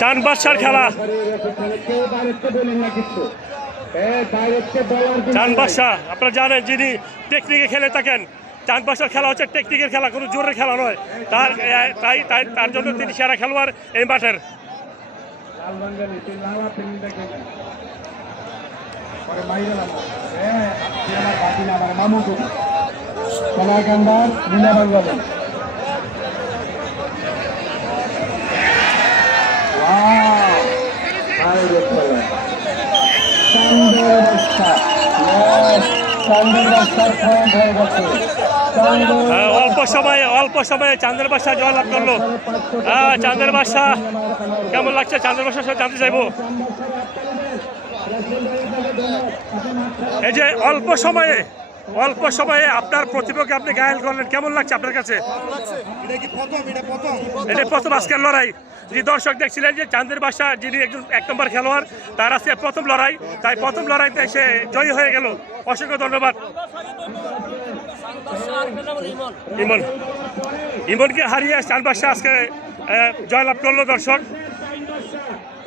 চান খেলা। চান আপনারা জানেন যিনি টেকনিকে খেলে থাকেন চাঁদ খেলা হচ্ছে টেকনিকের খেলা, কোনো জোরের খেলা নয়। তার, তাই তাই, তার জন্য তিনি সেরা খেলোয়াড় এই মাঠের। চান্দের চান্দের হয়ে, অল্প সময়ে অল্প সময়ে চান্দের বাসা জয় লাভ করল। হ্যাঁ চান্দের বাসা, কেমন লাগছে? চাঁদের বাসা সব জানতে চাইব? এই যে অল্প সময়ে অল্প সময়ে আপনার প্রতিপক্ষে আপনি গায়েল করলেন। কেমন লাগছে আপনার কাছে? এটা প্রথম আজকের লড়াই। যে দর্শক দেখছিলেন যে চাঁদের বাসা যিনি একজন এক নম্বর খেলোয়াড়, তার আজকে প্রথম লড়াই। তাই প্রথম লড়াইতে সে জয়ী হয়ে গেল। অসংখ্য ধন্যবাদ। ইমন। ইমনকে হারিয়ে চাঁদ বাসা আজকে জয়লাভ করল দর্শক।